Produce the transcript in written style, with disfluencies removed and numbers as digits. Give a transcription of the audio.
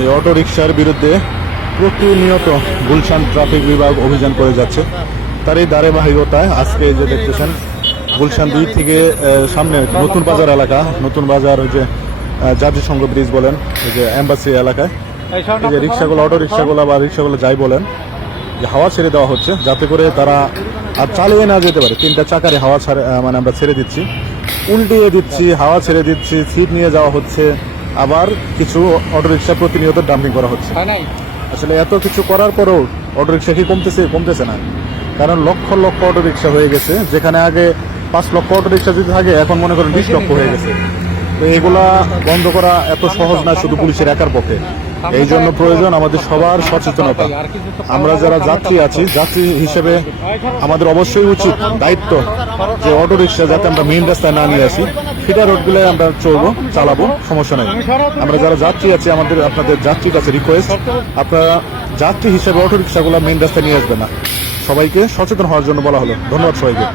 এই অটো রিকশার বিরুদ্ধে প্রতিনিয়ত গুলশান ট্রাফিক বিভাগ অভিযান করে যাচ্ছে। তার এই ধারাবাহিকতায় আজকে যে দেখতেছেন গুলশান 2 থেকে সামনে নতুন বাজার এলাকা, নতুন বাজার ওই যে জাতীয় সংঘ ব্রিজ বলেন, ওই যে এম্বাসি এলাকায় এই যে রিক্সাগুলো, অটো রিক্সাগুলো বা রিক্সাগুলো যাই বলেন, যে হাওয়া ছেড়ে দেওয়া হচ্ছে যাতে করে তারা আর চালিয়ে না যেতে পারে। 3টা চাকারে হাওয়া মানে আমরা ছেড়ে দিচ্ছি, উল্টিয়ে দিচ্ছি, হাওয়া ছেড়ে দিচ্ছি, সিট নিয়ে যাওয়া হচ্ছে, আবার কিছু অটো রিক্সা প্রতিনিয়ত ডাম্পিং করা হচ্ছে। আসলে এত কিছু করার পরেও অটো রিক্সা কি কমতেছে না, কারণ লক্ষ লক্ষ অটো রিক্সা হয়ে গেছে। যেখানে আগে 5 লক্ষ অটো রিক্সা যদি থাকে, এখন মনে করেন 20 লক্ষ হয়ে গেছে। তো এগুলা বন্ধ করা এত সহজ না শুধু পুলিশের একার পক্ষে। এই জন্য প্রয়োজন আমাদের সবার সচেতনতা। আমরা যারা যাত্রী আছি, যাত্রী হিসেবে আমাদের অবশ্যই উচিত, দায়িত্ব, যে অটো রিক্সা যাতে আমরা মেইন রাস্তায় না নিয়ে আসি, ফিডার রোডগুলোয় আমরা চালাবো, সমস্যা নেই। আমরা যারা যাত্রী আছি, আপনাদের যাত্রীর কাছে রিকোয়েস্ট, আপনারা যাত্রী হিসেবে অটো রিক্সাগুলো মেইন রাস্তায় নিয়ে আসবেন না। সবাইকে সচেতন হওয়ার জন্য বলা হলো। ধন্যবাদ সবাইকে।